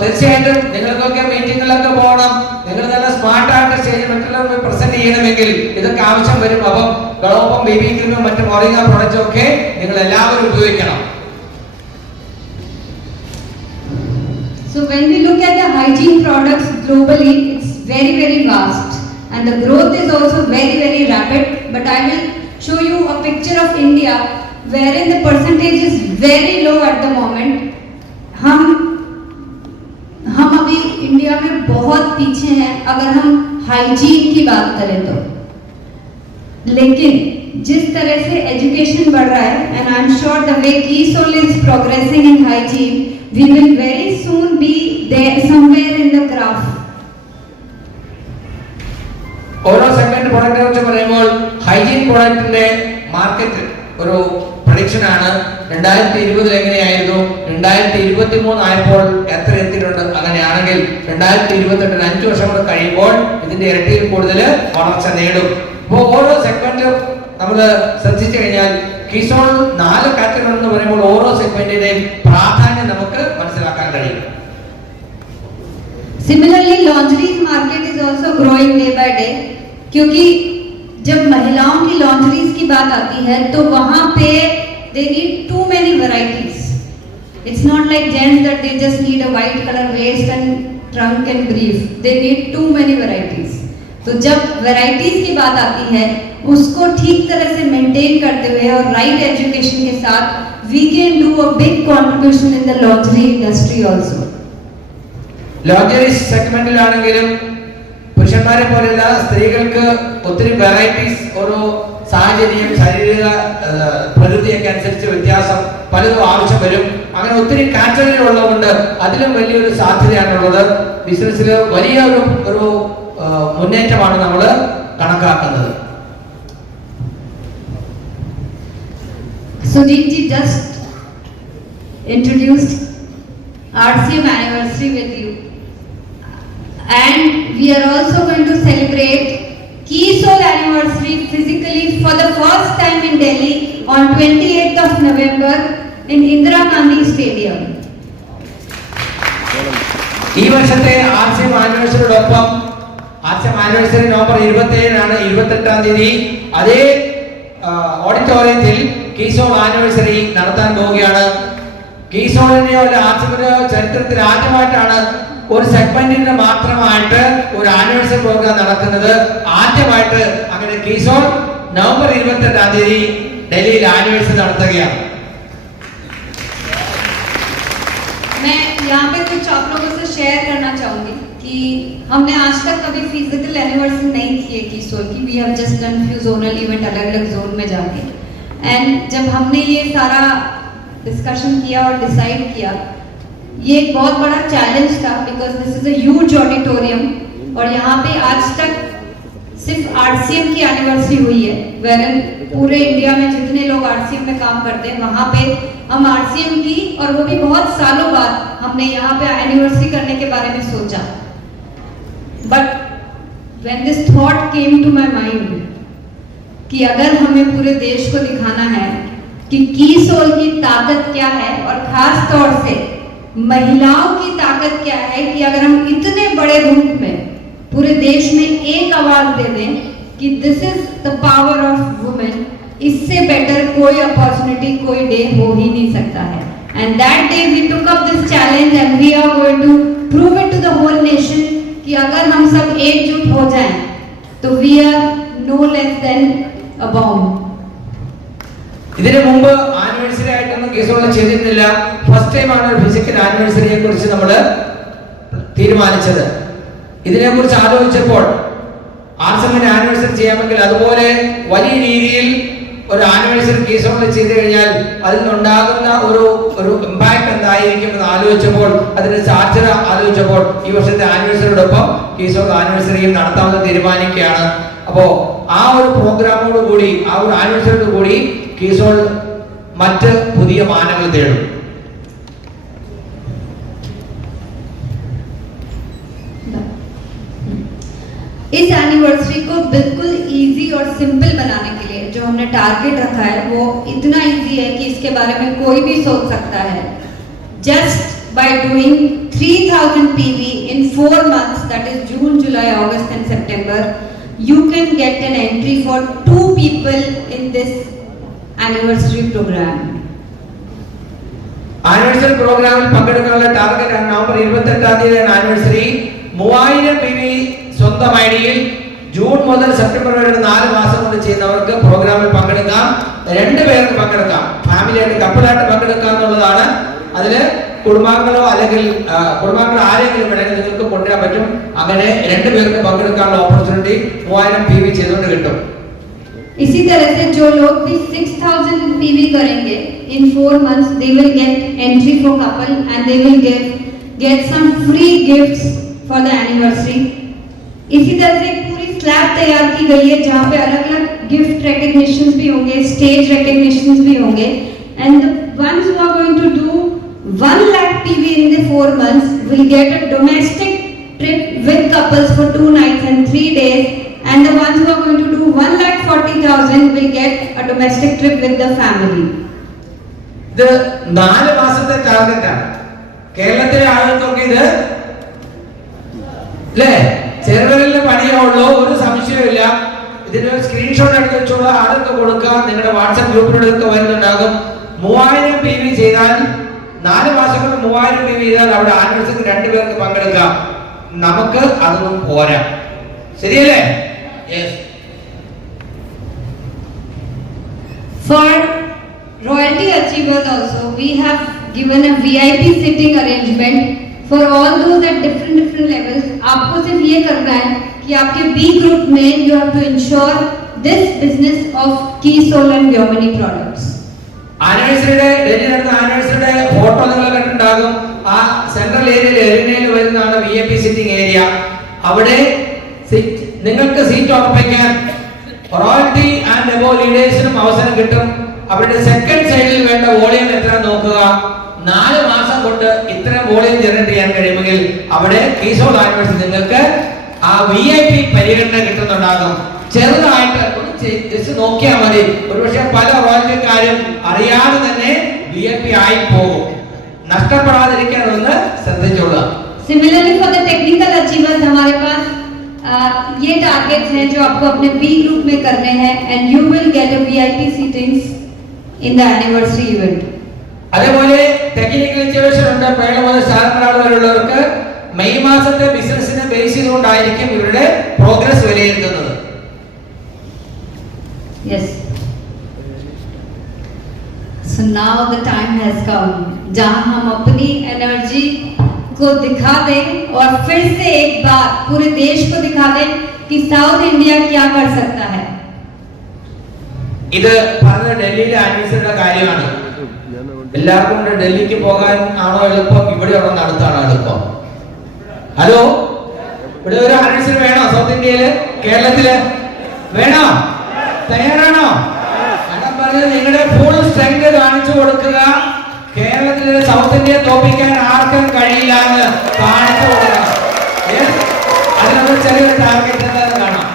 തീർച്ചയായിട്ടും നിങ്ങൾക്കൊക്കെ മീറ്റിങ്ങുകളൊക്കെ പോകണം, നിങ്ങൾ നല്ല സ്മാർട്ടായിട്ട് സ്റ്റേജിൽ മറ്റുള്ളവർക്ക് present ചെയ്യണമെങ്കിൽ ഇതൊക്കെ ആവശ്യം വരും. അപ്പം ഗ്ലോബും BB ക്രീമും മറ്റു മോറിംഗ പ്രൊഡക്റ്റും ഒക്കെ നിങ്ങൾ എല്ലാവരും ഉപയോഗിക്കണം. So when we look at the hygiene products globally, it's very, very vast and the growth is also very, very rapid. But I will show you a picture of India wherein the percentage is very low at the moment. हम अभी India में बहुत पीछे हैं अगर हम hygiene की बात करें तो. लेकिन जिस तरह से एजुकेशन बढ़ रहा है and I'm sure the way KeySol is progressing in hygiene, we will very soon be there somewhere in the graph. ഓരോ സെഗ്മെന്റ് പ്രൊഡക്റ്റിനെ കുറിച്ച് പറയുമ്പോൾ ഹൈജീൻ പ്രൊഡക്റ്റിന്റെ മാർക്കറ്റ് ഒരു പ്രഡിക്ഷൻ ആണ്. 2020 എങ്ങനെയായിരുന്നു, 2023 ആയപ്പോൾ എത്ര എത്തിയിട്ടുണ്ട്. അങ്ങനെയാണെങ്കിൽ 2028 5 വർഷം കൂടെ കഴിയുമ്പോൾ ഇതിന്റെ ഇരട്ടിയിൽ കൂടുതൽ വളർച്ച നേടും. അപ്പോൾ ഓരോ സെഗ്മെന്റും നമ്മൾ ശ്രദ്ധിച്ചു കഴിഞ്ഞാൽ കീസോൾ 4 കാറ്റഗറി എന്ന് പറയുമ്പോൾ ഓരോ സെഗ്മെന്റിന്റെയും പ്രാധാന്യം നമുക്ക് മനസ്സിലാക്കാൻ കഴിയും. Similarly, lingerie market is also growing day by day, क्योंकि जब महिलाओं की lingerie की बात आती है तो वहाँ पे they need too many varieties. It's not like gents that they just need a white color waist and trunk and brief. They need too many varieties. तो जब varieties की बात आती है उसको ठीक तरह से मेंटेन करते हुए और right education के साथ we can do a big contribution in the lingerie industry also. Lingerie സെഗ്മെന്റിലാണെങ്കിലും പുരുഷന്മാരെ പോലെയുള്ള സ്ത്രീകൾക്ക് ഒത്തിരി വെറൈറ്റീസ്, ഓരോ സാഹചര്യം, ശാരീരിക പ്രകൃതിയൊക്കെ അനുസരിച്ച് വ്യത്യാസം പലതും ആവശ്യം വരും. അങ്ങനെ ഒത്തിരി കാറ്റഗറികൾ ഉള്ളതുകൊണ്ട് അതിലും വലിയൊരു സാധ്യതയാണുള്ളത്. ബിസിനസ്സിൽ വലിയ ഒരു മുന്നേറ്റമാണ് നമ്മൾ കണക്കാക്കുന്നത്. Sujit ji just introduced RCM anniversary with you, and we are also going to celebrate Keysol anniversary physically for the first time in Delhi on 28th of November in Indira Gandhi Stadium. ഈ വർഷത്തെ RCM ആനിവേഴ്സറിയോടൊപ്പം RCM anniversary November 27-നാണ്. 28-ാം തീയതി അതേ ഓഡിറ്റോറിയത്തിൽ കീസോൾ anniversary നടത്താൻ പോവുകയാണ്. കീസോളിന്റെ ആർസിമിന്റെ ചരിത്രത്തിൽ ആദ്യമായിട്ടാണ് ഒരു സെഗ്മെന്റിന് മാത്രമായിട്ട് ഒരു ആനിവേഴ്സറി പ്രോഗ്രാം നടക്കുന്നത്. ആദ്യമായിട്ട് അങ്ങനെ കീസോൾ നവംബർ 28-ാം തീയതി ഡൽഹിയിൽ ആനിവേഴ്സറി നടത്തുകയാണ്. मैं यहाँ पे कुछ आप लोगों से शेयर करना चाहूंगी कि हमने आज तक कभी फिजिकल एनिवर्सरी नहीं की है कीसोल की. We have just done few zonal event अलग अलग जोन में जाके, एंड जब हमने ये सारा डिस्कशन किया और डिसाइड किया, ये एक बहुत बड़ा चैलेंज था because this is a huge auditorium और यहाँ पे आज तक सिर्फ RCM की एनिवर्सरी हुई है, वेरन पूरे इंडिया में जितने लोग RCM में काम करते हैं वहाँ पे हम RCM की, और वो भी बहुत सालों बाद हमने यहाँ पे एनिवर्सरी करने के बारे में सोचा. But when this thought came to my mind कि अगर हमें पूरे देश को दिखाना है कि कीसोल की ताकत क्या है और खास तौर से महिलाओं की ताकत क्या है, कि अगर हम इतने बड़े रूप में पूरे देश में एक आवाज दे दें कि this is the power of women, इससे बेटर कोई अपॉर्चुनिटी, कोई डे हो ही नहीं सकता है. And that day we took up this challenge and we are going to prove it to the whole nation कि अगर हम सब एकजुट हो जाएं तो we are no less than a bomb. ഇതിനു മുമ്പ് ആനിവേഴ്സറി ആയിട്ടൊന്നും കേസുകൾ ചെയ്തിരുന്നില്ല. ഫസ്റ്റ് ടൈം ആണ് ഒരു ഫിസിക്കൽ ആനിവേഴ്സറിയെ കുറിച്ച് നമ്മൾ തീരുമാനിച്ചത്. ഇതിനെക്കുറിച്ച് ആലോചിച്ചപ്പോൾ RCMന്റെ ആനിവേഴ്സറി ചെയ്യാമെങ്കിൽ അതുപോലെ വലിയ രീതിയിൽ ഒരു ആനിവേഴ്സറി കേസുകൾ ചെയ്തു കഴിഞ്ഞാൽ അതിൽ നിന്നുണ്ടാകുന്ന ഒരു ഇമ്പാക്ട് എന്തായിരിക്കും എന്ന് ആലോചിച്ചപ്പോൾ, അതിന്റെ സാധ്യത ആലോചിച്ചപ്പോൾ ഈ വർഷത്തെ ആനിവേഴ്സറിയോടൊപ്പം കേസുകൾ ആനിവേഴ്സറിയും നടത്താമെന്ന് തീരുമാനിക്കുകയാണ്. അപ്പോൾ ആ ഒരു പ്രോഗ്രാമോട് കൂടി, ആ ഒരു ആനിവേഴ്സറിയോട് കൂടി കീസോൾ മറ്റ് പുതിയ മാനങ്ങൾ തേടും. इस एनिवर्सरी को बिल्कुल इजी और सिंपल बनाने के लिए जो हमने टारगेट रखा है वो इतना इजी है कि इसके बारे में कोई भी सोच सकता है. Just by doing 3000 PV in 4 months, that is June, July, August and September, you can get an entry for 2 people in this anniversary program. Anniversary പ്രോഗ്രാമിൽ പങ്കെടുക്കാനുള്ള ടാർഗറ്റ് ആണ് നവംബർ 28-ാം തീയതി ആനിവേഴ്സറി. 3000 PV സ്വന്തം ഐഡിയിൽ ജൂൺ മുതൽ സെപ്റ്റംബർ വരെ 4 മാസം കൊണ്ട് ചെയ്യുന്നവർക്ക് പ്രോഗ്രാമിൽ പങ്കെടുക്കാം. 2 പേർക്ക് പങ്കെടുക്കാം, ഫാമിലിയായിട്ട് കപ്പിളായിട്ട് പങ്കെടുക്കാം എന്നുള്ളതാണ്. അതിൽ കുടുംബാംഗങ്ങളോ അല്ലെങ്കിൽ കുടുംബാംഗങ്ങൾ ആരെങ്കിലും വേണമെങ്കിൽ നിങ്ങൾക്ക് കൊണ്ടുവരാൻ പറ്റും. അങ്ങനെ 2 പേർക്ക് പങ്കെടുക്കാനുള്ള ഓപ്പർച്യൂണിറ്റി 3000 PV ചെയ്തുകൊണ്ട് കിട്ടും. इसी तरह से जो लोग भी 6000 PV करेंगे in 4 months, they will get entry for couple and they will get some free gifts for the anniversary. इसी तरह से पूरी स्लैब तैयार की गई है जहाँ पे अलग अलग गिफ्ट रिकॉग्निशंस भी होंगे, स्टेज रिकॉग्निशंस भी होंगे, and the ones who are going to do 1 lakh PV in the 4 months will get a domestic trip with couples for 2 nights and 3 days, and the ones who are going to do 1,40,000 will get a domestic trip with the family. ഇത് 4 മാസത്തെ ടാർഗറ്റാണ്. കേരളത്തിലെ ആളുകൾക്കൊക്കെ ഇത് അല്ലേ ചെറുവിരലിന്റെ പണിയേ ഉള്ളൂ, ഒരു സംശയമില്ല. ഇതിന് സ്ക്രീൻഷോട്ട് എടുത്ത് വെച്ചുള്ള ആൾക്ക് കൊടുക്കുക. നിങ്ങളുടെ വാട്സാപ്പ് ഗ്രൂപ്പിലൊക്കെ വരുന്നുണ്ടാകും. 3000 PV ചെയ്താൽ 4 മാസം കൊണ്ട് 3000 PV ചെയ്താൽ അവിടെ ആനിവേഴ്സറിക്ക് 2 പേർക്ക് പങ്കെടുക്കാം. നമുക്ക് അതൊന്നും പോരാ, ശരിയല്ലേ? For royalty achievers also, we have given a VIP sitting arrangement for all those at different levels. आपको सिर्फ ये करना है कि आपके B group में you have to ensure this business of Keysol and Yomini products. ആനിവേഴ്സറിയുടെ Delhi നടന്ന ആനിവേഴ്സറിയുടെ ഫോട്ടോ നിങ്ങൾ കണ്ടിട്ടുണ്ടാകും. ആ സെൻട്രൽ ഏരിയയിൽ വരുന്നതാണ് VIP സിറ്റിംഗ് ഏരിയ. അവിടെ നിങ്ങൾക്ക് സീറ്റ് ഉറപ്പിക്കാൻ റോയൽറ്റി ആൻഡ് എബോ ലീഡേഴ്സിനും അവസരം കിട്ടും. അവരുടെ സെക്കൻഡ് സൈഡിൽ വേണ്ട വോളിയം എത്ര നോക്കുക. 4 മാസം കൊണ്ട് ഇത്രയും വോളിയം ജനറേറ്റ് ചെയ്യാൻ കഴിയുമെങ്കിൽ അവിടെ കീസോൾ ആനിവേഴ്സറി നിങ്ങൾക്ക് ആ VIP പരിഗണന കിട്ടുന്നുണ്ടാകും. ചെറുതായിട്ട് ജസ്റ്റ് നോക്കിയാൽ മതി. ഒരുപക്ഷെ പല റോയൽറ്റിക്കാരും അറിയാതെ തന്നെ VIP ആയി പോകും. നഷ്ടപ്പെടാതിരിക്കാൻ ഒന്ന് ശ്രദ്ധിച്ചോളുക. Similarly for the technical achievers, हमारे पास ये टारगेट्स हैं जो आपको अपने B group में करने हैं, and you will get a VIP seatings in the anniversary event. അതേപോലെ ടെക്നിക്കൽ അച്ചീവേഴ്സ് ഉണ്ട്. പേള മുതൽ സ്റ്റാർട്ട് വരെയുള്ളവർക്ക് മെയ് മാസത്തെ ബിസിനസിനെ ബേസ് ചെയ്തുകൊണ്ടായിരിക്കും ഇവരുടെ പ്രോഗ്രസ് വിലയിരുത്തുന്നത്. Yes. So now the time has come जहाँ हम अपनी एनर्जी को दिखा दें और फिर से एक बार पूरे देश को दिखा दें कि साउथ इंडिया क्या कर सकता है. ഇത് പറഞ്ഞ ഡൽഹിയിലെ ആനിവേഴ്സറിയുടെ കാര്യമാണ്. എല്ലാവർക്കും കൂടെ ഡൽഹിക്ക് പോകാൻ ആണോ എളുപ്പം, ഇവിടെ ഉള്ള അടുത്താണോ എളുപ്പം? ഹലോ, ഇവിടെ ഒരു ആനിവേഴ്സറി വേണോ? സൗത്ത് ഇന്ത്യയില്, കേരളത്തില് വേണോ? തയ്യാറാണോ? ഞാൻ പറഞ്ഞത് നിങ്ങളുടെ ഫുൾ സ്ട്രെങ്ത് കാണിച്ചു കൊടുക്കുക. കേരളത്തിലെ സൗത്ത് ഇന്ത്യയെ തോപ്പിക്കാൻ ആർക്കും കഴിയില്ല എന്ന് കാണിച്ചു കൊടുക്കണം. അതിനുള്ള ചെറിയൊരു ടാർഗറ്റ് എന്താണെന്ന് കാണാം.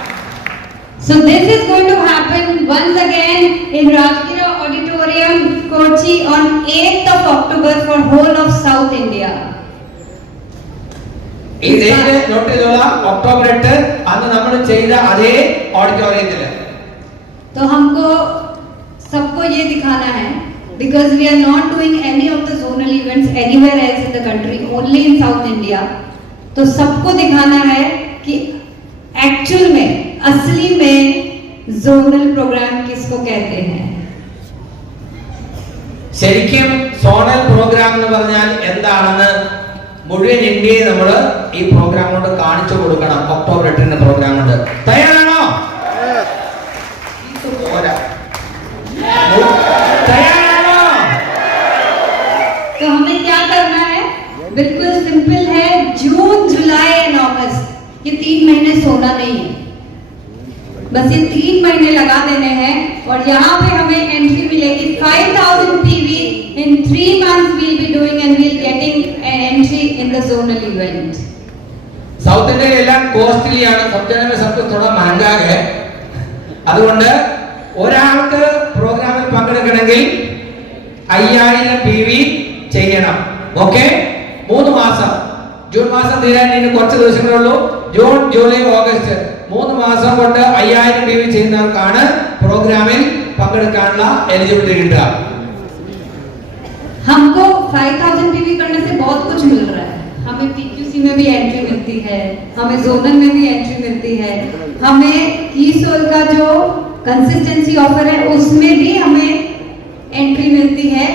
So this is going to happen once again in Rajgir Auditorium, Kochi on 8th of October for whole of South India. ഈ ഡേറ്റ് നോട്ട് ചെയ്തോളാം. ഒക്ടോബർ 8 അന്ന് നമ്മൾ ചെയ്ത അതേ ഓഡിറ്റോറിയത്തില്. तो हमको सबको ये दिखाना है because we are not doing any of the zonal events anywhere else in the country, only in South India. तो सबको दिखाना है कि एक्चुअल में, असली में zonal program किसको कहते हैं. ശരിക്കും സോണൽ പ്രോഗ്രാം എന്ന് പറഞ്ഞാൽ എന്താണെന്ന് മുഴുവൻ ഇന്ത്യയെ നമ്മൾ ഈ പ്രോഗ്രാം കൊണ്ട് കാണിച്ചു കൊടുക്കണം. ഒക്ടോബർ 8 പ്രോഗ്രാം കൊണ്ട് തയ്യാറാണോ? तैयार? तो हमें क्या करना है? बिल्कुल सिंपल है. जून, जुलाई एंड अगस्त, ये 3 महीने सोना नहीं है. बस ये 3 महीने लगा देने हैं और यहाँ पे हमें एंट्री मिलेगी 5,000 PV in 3 months. we'll be doing and we'll getting an entry in the zonal event. South ഇന്ത്യയിൽ എല്ലാം കോസ്റ്റ്ലി ആണ്. സബ്ജനമേ സബ്ജ थोड़ा महंगा है. അതുകൊണ്ട് ഒരാൾക്ക് പ്രോഗ്രാമിൽ പങ്കെടുക്കണമെങ്കിൽ 5000 PV ചെയ്യണം. ഓക്കെ, 3 മാസം. ജൂൺ മാസം തീരാൻ ഇനി കുറച്ച് ദിവസങ്ങളേ ഉള്ളൂ. ജൂൺ, ജൂലൈ, ഓഗസ്റ്റ് 3 മാസം കൊണ്ട് 5000 PV ചെയ്യുന്നവർക്കാണ് പ്രോഗ്രാമിൽ പങ്കെടുക്കാനുള്ള എലിജിബിലിറ്റി കിട്ടുക. हमको 5,000 PV करने से बहुत कुछ मिल रहा है. हमें PQC में भी एंट्री मिलती है, हमें जोनल में भी एंट्री मिलती है, हमें कीसोल का जो कंसिस्टेंसी ऑफर है उसमें भी हमें एंट्री मिलती है,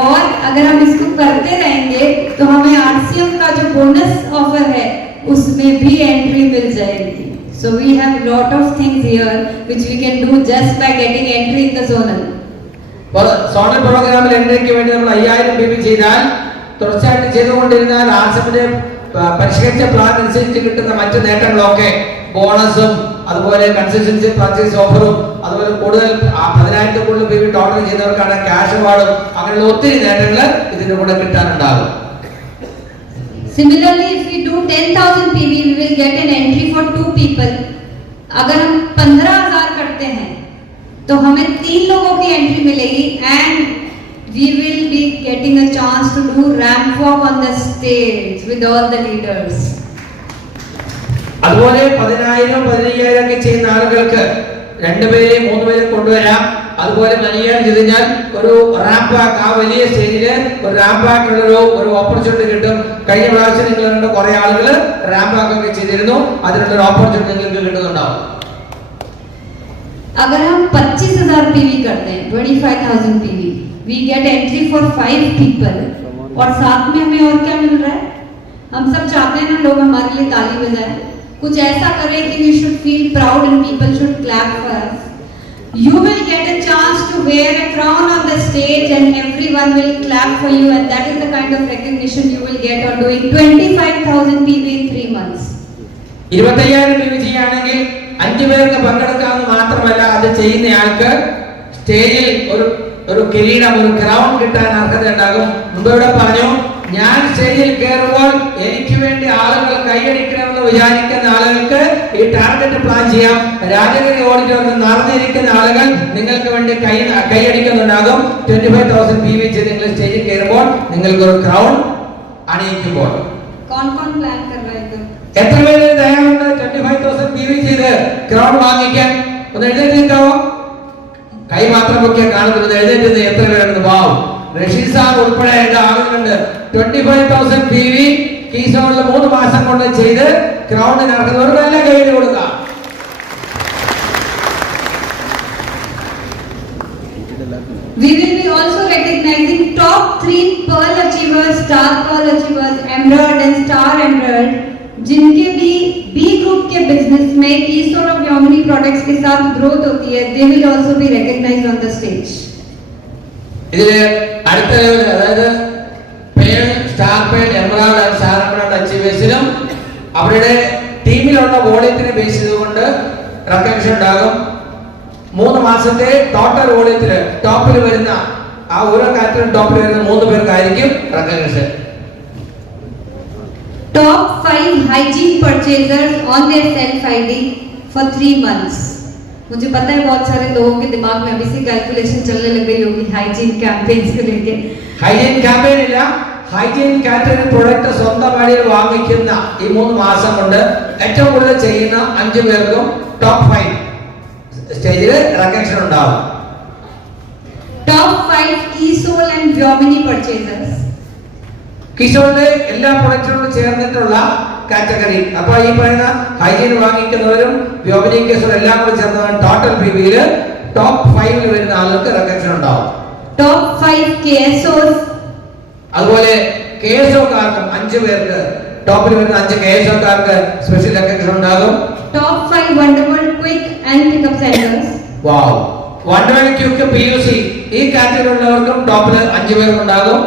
और अगर हम इसको करते रहेंगे तो हमें RCM का जो बोनस ऑफर है उसमें भी एंट्री मिल जाएगी. So we have lot of things here which we can do just by getting entry in the zonal. Zonal പ്രോഗ്രാമിൽ എൻട്രിക്ക് വേണ്ടി നമ്മൾ 5000 PV ചെയ്താൽ തുടർച്ചയായിട്ട് ചെയ്തുകൊണ്ടിരുന്നാൽ ആർസിഎമ്മിന്റെ പരിഷ്കരിച്ച പ്ലാൻ അനുസരിച്ച് കിട്ടുന്ന മറ്റു നേട്ടങ്ങളൊക്കെ ബോണസും അതുപോലെ കൺസിസ്റ്റൻസി പർച്ചേസ് ഓഫറും, അതുപോലെ കൂടുതൽ 10,000 കൂടുതൽ PV ടോട്ടൽ ചെയ്യുന്നവർക്കാണ് ക്യാഷ് അവാർഡും, അങ്ങനെയുള്ള ഒത്തിരി നേട്ടങ്ങൾ ഇതിന്റെ കൂടെ കിട്ടാനുണ്ടാകും. Similarly, if we do 10,000 PV, we will get an entry for 2 people. अगर हम 15,000 करते हैं तो हमें 3 लोगों की एंट्री मिलेगी and we will be getting a chance to do ramp walk on the stage with all the leaders. അതുപോലെ 10,000 15,000 ഒക്കെ ചെയ്യുന്ന ആളുകൾക്ക് 2 പേരെ 3 പേരെ കൊണ്ടുവരാം. അതുപോലെ മണിയാൻ ചെയ്താൽ ഒരു റാമ്പ് വാക്ക്, ആ വലിയ സ്റ്റേജില് ഒരു റാമ്പ് വാക്കിനുള്ള ഒരു ഓപ്പർച്യൂണിറ്റി കിട്ടും. കഴിഞ്ഞ പ്രാവശ്യം നിങ്ങൾ കണ്ട കുറെ ആളുകൾ റാമ്പ് വാക്ക് ഒക്കെ ചെയ്തിരുന്നു, അതിനുള്ള ഒരു ഓപ്പർച്യൂണിറ്റി നിങ്ങൾക്ക് കിട്ടുന്നുണ്ടാവും. अगर हम 25,000 PV करते हैं, 25,000 PV, we get entry for 5 people और साथ में हमें और क्या मिल रहा है? हम सब चाहते हैं ना लोग हमारे लिए ताली बजाएं, कुछ ऐसा करें कि we should feel proud and people should clap for us. You will get a chance to wear a crown on the stage and everyone will clap for you, and that is the kind of recognition you will get on doing 25,000 PV in 3 months. 25,000 PV ചെയ്യുകയാണെങ്കിൽ 5 പേർക്ക് പങ്കെടുക്കാമെന്ന് മാത്രമല്ല, അത് ചെയ്യുന്നയാൾക്ക് സ്റ്റേജിൽ ഒരു കിരീടം, ഒരു crown കിട്ടാൻ അർഹത ഉണ്ടാകും. മുമ്പ് ഇവിടെ പറഞ്ഞു, ഞാൻ സ്റ്റേജിൽ കയറുമ്പോൾ എനിക്ക് വേണ്ടി ആളുകൾ കൈയടിക്കണമെന്ന് വിചാരിക്കുന്ന ആളുകൾക്ക് ഈ ടാർഗറ്റ് പ്ലാൻ ചെയ്യാം. രാജഗിരി ഓഡിറ്റോറിയം നിറഞ്ഞിരിക്കുന്ന ആളുകൾ നിങ്ങൾക്ക് വേണ്ടി കൈയടിക്കുന്നുണ്ടാകും. 25,000 PV ചെയ്ത് നിങ്ങൾ സ്റ്റേജിൽ കയറുമ്പോൾ നിങ്ങൾക്ക് ഒരു ക്രൗൺ അണിയിക്കുമ്പോൾ. कौन-कौन प्लान कर रहा है इधर? എത്ര പേര് തയ്യാറുണ്ട് 25,000 PV ചെയ്ത് ക്രൗൺ വാങ്ങിക്കാൻ? ഒന്ന് എഴുന്നേറ്റ് നിൽക്കാവോ? കൈ മാത്രം ഒക്കെ കാണുന്നത്, എഴുന്നേറ്റ് എത്ര പേരുണ്ട്? വാവ്, റഷീദ് സാർ ഉൾപ്പെടെ ആളുകളുണ്ട്. 25,000 PV കീസോണിൽ 3 മാസം കൊണ്ട് ചെയ്ത് ക്രൗണിന് അർഹത. ഒരു നല്ല കയ്യിൽ കൊടുക്കാം. We will be also recognizing top 3 Pearl Achievers, Star Pearl Achievers, Emerald and Star Emerald, जिनके भी B ग्रुप के बिजनेस में कीस्टोन ऑफ योमिनी प्रोडक्ट्स के साथ ग्रोथ होती है. They will also be recognized on the stage. ഇതിലെ അടുത്ത ലെവൽ, അതായത് pearl, star pearl, emerald and star emerald അച്ചീവേഴ്സിലും അവരുടെ ടീമിലുള്ള വോളിയത്തിനെ ബേസ് ചെയ്തുകൊണ്ട് റെക്കഗ്നിഷൻ ഉണ്ടാകും. 3 മാസത്തെ ടോട്ടൽ വോളിയത്തില് ടോപ്പിൽ വരുന്ന ആ ഓരോ കാറ്റഗറിയും ടോപ്പിൽ വരുന്ന 3 പേർക്കായിരിക്കും recognition. Top 5 hygiene purchasers on their self ID for 3 months. मुझे पता है बहुत सारे लोगों के दिमाग में अभी से कैलकुलेशन चलने लग गई होगी हाइजीन कैंपेन्स को लेके. ഹൈജീൻ ക്യാമ്പയിൻ ഇല്ല, ഹൈജീൻ കാറ്റഗറി പ്രൊഡക്റ്റ് സ്വന്തമായി വാങ്ങിക്കുന്ന ഈ 3 മാസം കൊണ്ട് ഏറ്റവും കൂടുതൽ ചെയ്യുന്ന 5 പേർക്കും ടോപ്പ് 5 സ്റ്റേജിൽ റെക്കഗ്നിഷൻ ഉണ്ടാവും. Top 5 Keysol and Vyomini purchasers. കിഷോറിന്റെ എല്ലാ പ്രൊഡക്റ്റുകളും ചേർന്നിട്ടുള്ള കാറ്റഗറി. അപ്പൊ ഈ പറയുന്ന ഹൈജീൻ വാങ്ങിക്കുന്നവരും വ്യോമിനി കേസും എല്ലാം കൂടി ചേർന്ന ടോട്ടൽ PVയില് ടോപ്പ് 5 വരുന്ന ആളുകൾക്ക് റെക്കഗ്നിഷൻ ഉണ്ടാവും. Top 5 KSOs. അതുപോലെ KSOക്കാർക്കും 5 പേർക്ക് ടോപ്പിൽ വരുന്ന 5 KSOക്കാർക്ക് സ്പെഷ്യൽ റെക്കഗ്നിഷൻ ഉണ്ടാകും. Top 5 Wonderworld Quick and Pickup Centers. Wow, wonderworld quick PUC ഈ കാറ്റഗറി ഉള്ളവർക്കും ടോപ്പിൽ 5 പേർക്ക് ഉണ്ടാകും.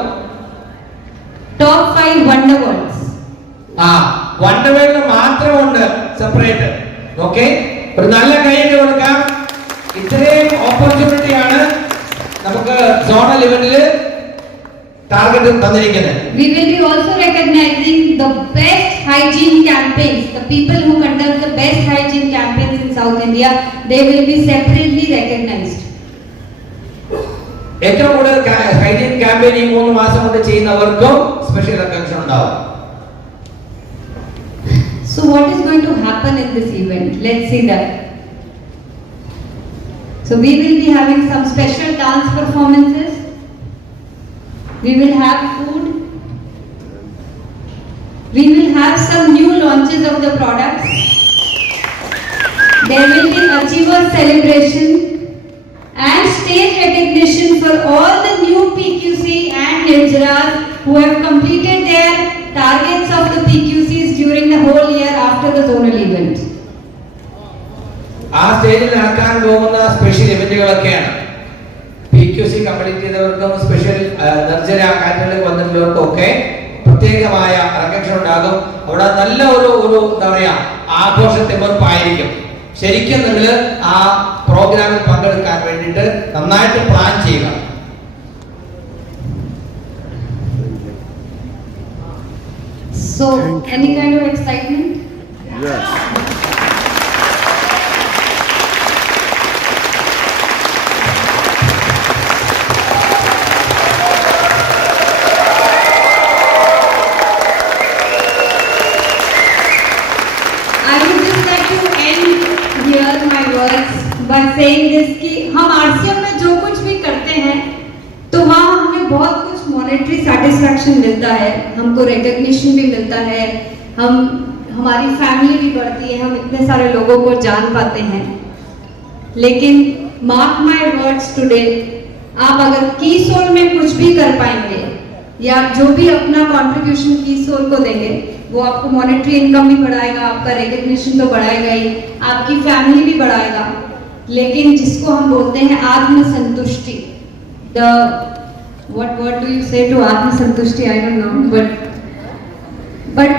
Top 5 Wonderworlds. വണ്ടർവേൾഡ് മാത്രമുണ്ട് സെപ്പറേറ്റ്. ഓക്കെ, ഒരു നല്ല കൈയ്യടി കൊടുക്കാം. ഇത്രയും ഓപ്പർച്യൂണിറ്റിയാണ് നമുക്ക് സോണൽ ഇവന്റിൽ ടാർഗറ്റ് തന്നിരിക്കുന്നത്. We will be also recognizing the best hygiene campaigns. The people who conduct the best hygiene campaigns in South India, they will be separately recognized. ഏറ്റവും കൂടുതൽ ഹൈജീൻ ക്യാമ്പയിൻ ഈ 3 മാസം കൊണ്ട് ചെയ്യുന്നവർക്കും സ്പെഷ്യൽ റെക്കഗ്നിഷൻ ഉണ്ടാവും. So what is going to happen in this event? Let's see that. So we will be having some special dance performances. We will have food. We will have some new launches of the products. There will be Achievers celebration and stage recognition for all the new PQC and Nirjaras who have completed their targets of the PQCs during the whole year after the zonal event. ആ സ്റ്റേജിൽ നടക്കാൻ പോകുന്ന special ഇവന്റുകളൊക്കെയാണ്. PQC complete ചെയ്തവർക്കും special നിർജ്ജര കാറ്റഗറിയിൽ വന്നിട്ടുള്ളവർക്കും ഒക്കെ പ്രത്യേകമായ recognition ഉണ്ടാകും. അവിടെ നല്ല ഒരു എന്താ പറയാ ആഘോഷത്തിമർപ്പായിരിക്കും. ശരിക്കും നിങ്ങൾ ആ പ്രോഗ്രാമിൽ പങ്കെടുക്കാൻ വേണ്ടിയിട്ട് നന്നായിട്ട് പ്ലാൻ ചെയ്യുക. So, any kind of excitement? Yes. I would just like to end here my words by saying this कि हम RCM में जो कुछ भी करते हैं तो वहाँ हमें बहुत कुछ मॉनेटरी सेटिस्फैक्शन मिलता है, हमको रिकग्निशन भी मिलता है, हमारी फैमिली भी बढ़ती है, हम इतने सारे लोगों को जान पाते हैं. लेकिन मार्क माय वर्ड्स टुडे, आप अगर की सोल में कुछ भी कर पाएंगे या जो भी अपना कंट्रीब्यूशन की सोल को देंगे वो आपको मॉनेटरी इनकम भी बढ़ाएगा, आपका रिकग्निशन तो बढ़ाएगा ही, आपकी फैमिली भी बढ़ाएगा. लेकिन जिसको हम बोलते हैं आत्मसंतुष्टि, the what word do you say to आत्मसंतुष्टि, I don't know, but